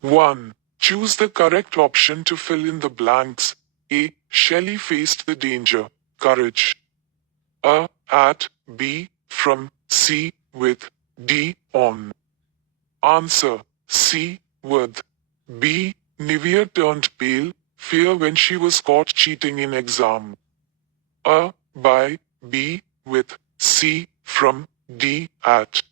1. Choose the correct option to fill in the blanks. A. Shelley faced the danger. Courage. A. At. B. From. C. With. D. On. Answer. C. With. B. Nivea turned pale, fear when she was caught cheating in exam. A. By. B. With. C. From. D. At.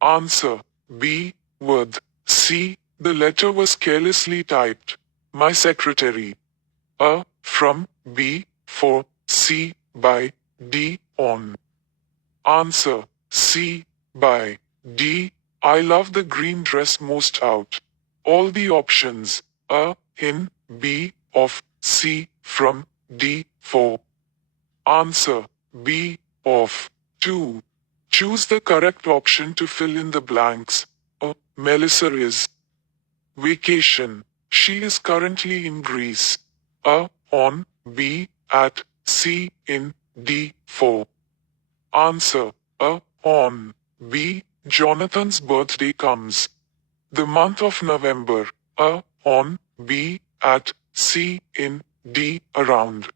Answer. B. With. C. The letter was carelessly typed. My secretary. A. From. B. For. C. By. D. On. Answer. C. By. D. I love the green dress most out. All the options. A. In. B. Of. C. From. D. For. Answer. B. Of. 2. Choose the correct option to fill in the blanks. A. Melissa is. Vacation. She is currently in Greece. A. On. B. At. C. In. D. For. Answer. A. On. B. Jonathan's birthday comes. The month of November. A. On. B. At. C. In. D. Around.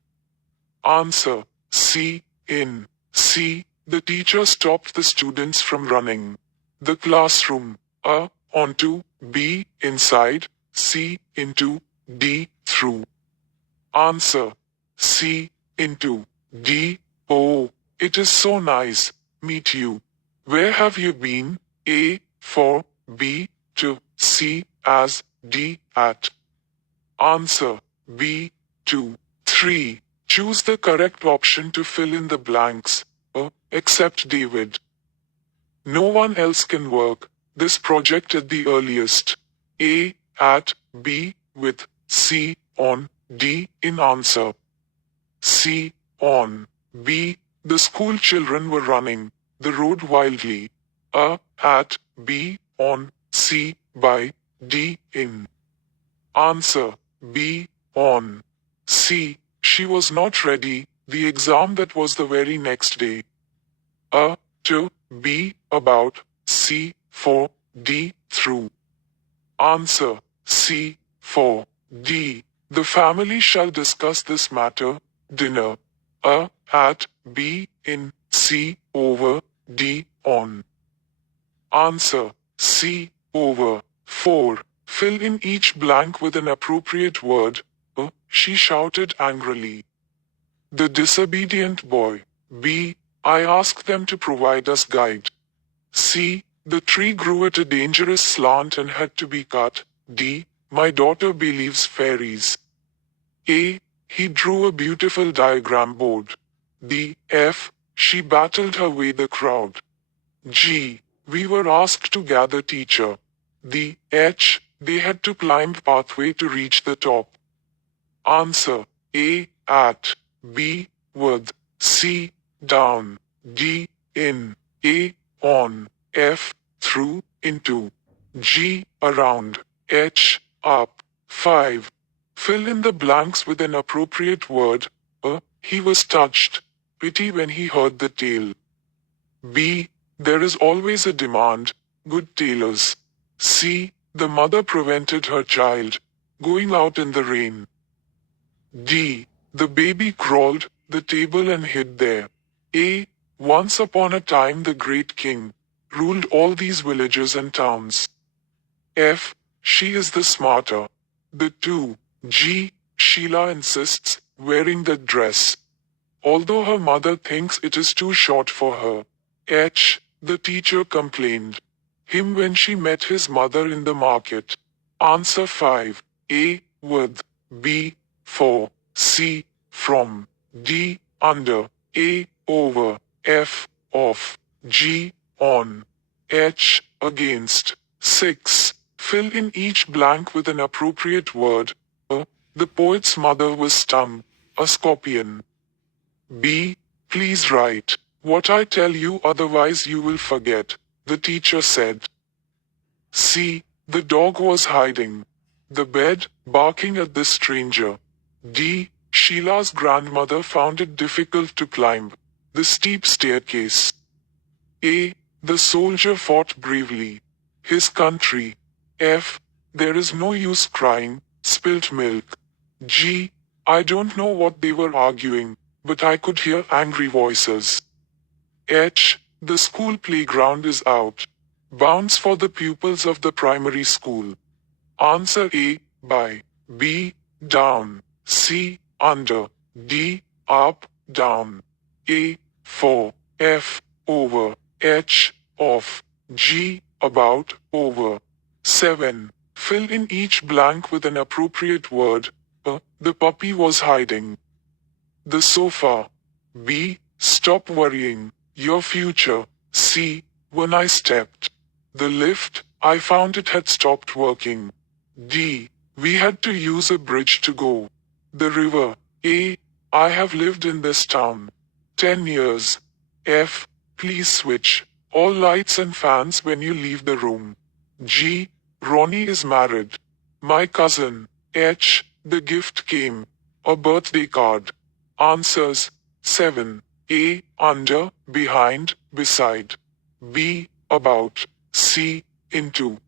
Answer. C. In. C. The teacher stopped the students from running. The classroom. A. Onto. B. Inside. C. Into. D. Through. Answer. C. Into. D. Oh, it is so nice. Meet you. Where have you been? A. For. B. To. C. As. D. At. Answer. B. 2. 3. Choose the correct option to fill in the blanks. A. Except David. No one else can work this project at the earliest. A. At. B. With. C. On. D. In answer. C. On. B. The school children were running the road wildly. A. At. B. On. C. By. D. In. Answer. B. On. C. She was not ready, the exam that was the very next day. A. To. B. About. C. For. D. Through. Answer. C. For. D. The family shall discuss this matter. Dinner. A. At. B. In. C. Over. D. On. Answer. C. Over. 4. Fill in each blank with an appropriate word. A. She shouted angrily. The disobedient boy. B. I asked them to provide us guide. C. The tree grew at a dangerous slant and had to be cut. D. My daughter believes fairies. A. He drew a beautiful diagram board. D. F. She battled her way the crowd. G. We were asked to gather teacher. The H. They had to climb pathway to reach the top. Answer. A. At. B. With. C. Down. D. In. A. On. F. Through. Into. G. Around. H. Up. 5. Fill in the blanks with an appropriate word. A. He was touched. Pity when he heard the tale. B. There is always a demand. Good tailors. C. The mother prevented her child going out in the rain. D. The baby crawled the table and hid there. A. Once upon a time the great king ruled all these villages and towns. F. She is the smarter. The 2. G. Sheila insists wearing that dress, although her mother thinks it is too short for her. H. The teacher complained him when she met his mother in the market. Answer 5. A. With. B. For. C. From. D. Under. A. Over. F. Off. G. On. H. Against. 6. Fill in each blank with an appropriate word. A. The poet's mother was stung. A scorpion. B. Please write what I tell you, otherwise you will forget, the teacher said. C. The dog was hiding the bed, barking at the stranger. D. Sheila's grandmother found it difficult to climb the steep staircase. A. The soldier fought bravely his country. F. There is no use crying, spilt milk. G. I don't know what they were arguing, but I could hear angry voices. H. The school playground is out. Bounds for the pupils of the primary school. Answer A. By. B. Down. C. Under. D. Up, down. A. For. F. Over. H. Off. G. About, over. 7. Fill in each blank with an appropriate word. A. The puppy was hiding. The sofa. B. Stop worrying. Your future. C. When I stepped. The lift. I found it had stopped working. D. We had to use a bridge to go. The river. A. I have lived in this town 10 years. F. Please switch all lights and fans when you leave the room. G. Ronnie is married. My cousin. H. The gift came. A birthday card. Answers. 7. A. Under, behind, beside. B. About. C. Into.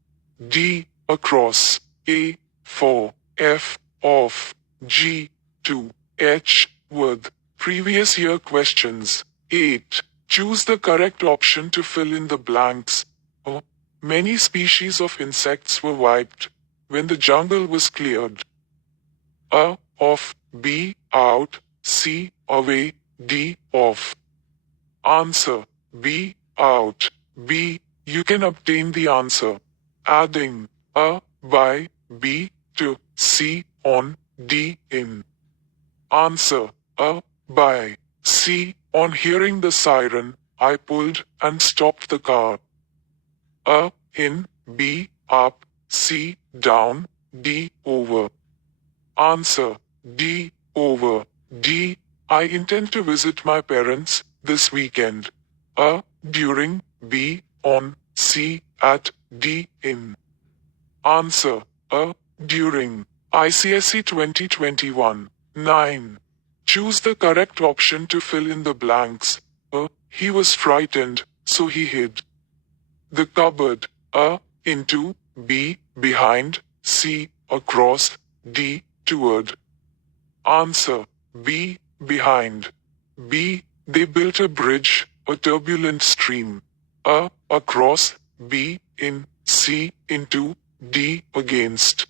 D. Across. A. For. F. Off. G. To. H. With. Previous year questions. 8. Choose the correct option to fill in the blanks. A. Many species of insects were wiped when the jungle was cleared. A. Off. B. Out. C. Away. D. Off. Answer. B. Out. B. You can obtain the answer. Adding A. By. B. To. C. On. D. In. Answer. A. By. C. On hearing the siren, I pulled and stopped the car. A. In. B. Up. C. Down. D. Over. Answer. D. Over. D. I intend to visit my parents this weekend. A. During. B. On. C. At. D. In. Answer. A. During. ICSE 2021. 9. Choose the correct option to fill in the blanks. A. He was frightened, so he hid. The cupboard. A. Into. B. Behind. C. Across. D. Toward. Answer. B. Behind. B. They built a bridge, a turbulent stream. A. Across. B. In. C. Into. D. Against.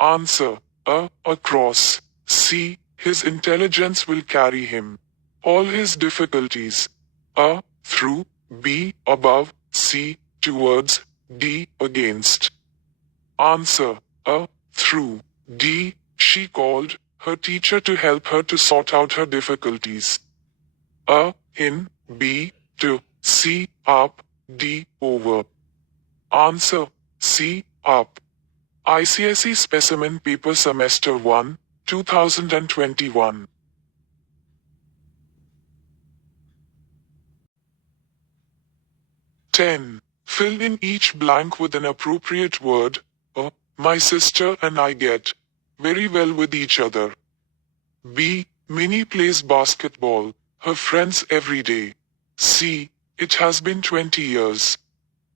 Answer. A. Across. C. His intelligence will carry him. All his difficulties. A. Through. B. Above. C. Towards. D. Against. Answer. A. Through. D. She called her teacher to help her to sort out her difficulties. A. In. B. To. C. Up. D. Over. Answer. C. Up. ICSE Specimen Paper Semester 1, 2021. 10. Fill in each blank with an appropriate word. A. My sister and I get very well with each other. B. Minnie plays basketball, her friends every day. C. It has been 20 years.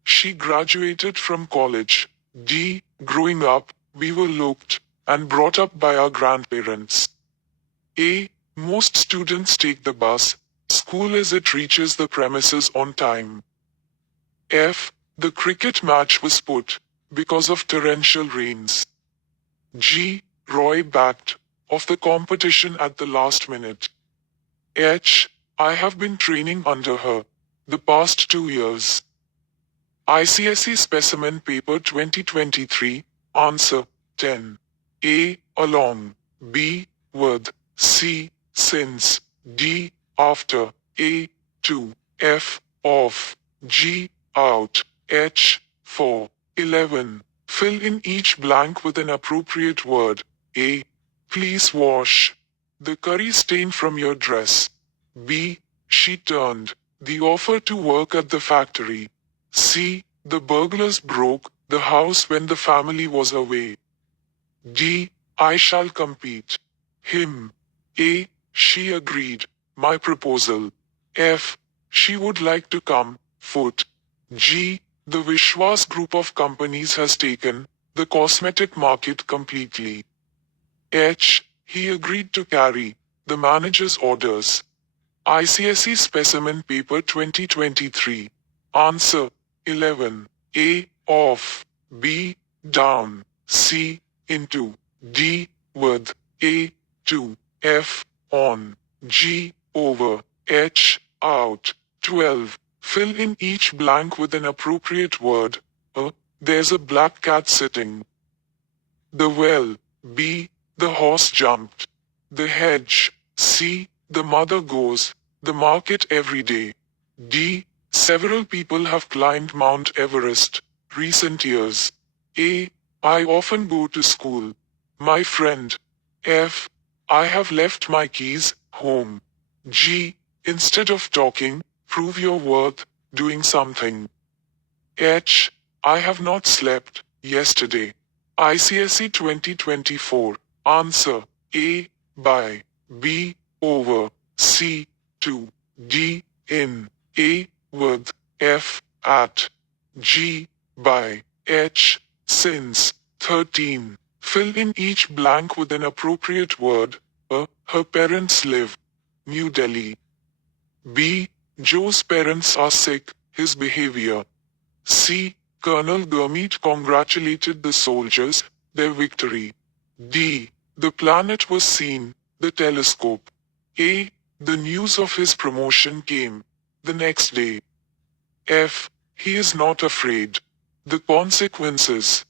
She graduated from college. D. Growing up, we were looked and brought up by our grandparents. A. Most students take the bus, school as it reaches the premises on time. F. The cricket match was put because of torrential rains. G. Roy backed off the competition at the last minute. H. I have been training under her the past 2 years. ICSE Specimen Paper 2023, Answer 10. A. Along. B. With. C. Since. D. After. A. To. F. Off. G. Out. H. For. 11. Fill in each blank with an appropriate word. A. Please wash the curry stain from your dress. B. She turned the offer to work at the factory. C. The burglars broke the house when the family was away. D. I shall compete. Him. A. She agreed. My proposal. F. She would like to come. Foot. G. The Vishwas group of companies has taken the cosmetic market completely. H. He agreed to carry the manager's orders. ICSE Specimen Paper 2023. Answer 11. A. Off. B. Down. C. Into. D. With. A. To. F. On. G. Over. H. Out. 12. Fill in each blank with an appropriate word. A. There's a black cat sitting. The well. B. The horse jumped. The hedge. C. The mother goes the market every day. D. Several people have climbed Mount Everest recent years. A. I often go to school. My friend. F. I have left my keys home. G. Instead of talking, prove your worth doing something. H. I have not slept yesterday. ICSE 2024. Answer A. By. B. Over. C. To. D. In. A. With. F. At. G. By. H. Since. 13. Fill in each blank with an appropriate word. A. Her parents live. New Delhi. B. Joe's parents are sick. His behavior. C. Colonel Gurmeet congratulated the soldiers, their victory. D. The planet was seen, the telescope. A. The news of his promotion came the next day. F. He is not afraid. The consequences.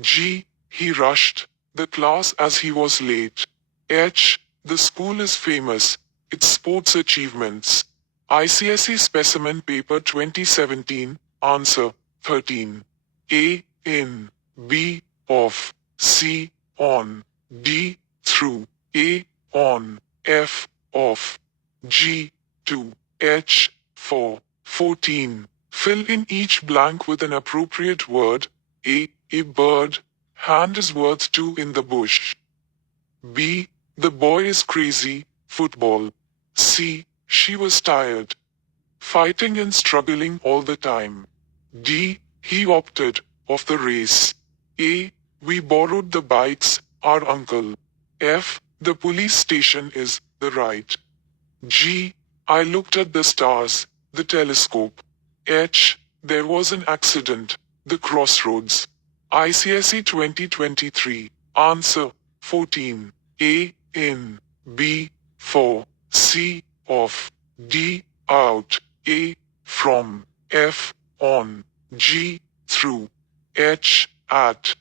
G. He rushed the class as he was late. H. The school is famous, its sports achievements. ICSE Specimen Paper 2017. Answer 13. A. In. B. Off. C. On. D. Through. A. On. F. Off. G. To. H. For. 14. Fill in each blank with an appropriate word. A. A bird. Hand is worth two in the bush. B. The boy is crazy. Football. C. She was tired. Fighting and struggling all the time. D. He opted off the race. A. We borrowed the bikes, our uncle. F. The police station is the right. G. I looked at the stars, the telescope. H. There was an accident, the crossroads. ICSE 2023. Answer 14. A. In. B. For. C. Off. D. Out. A. From. F. On. G. Through. H. At.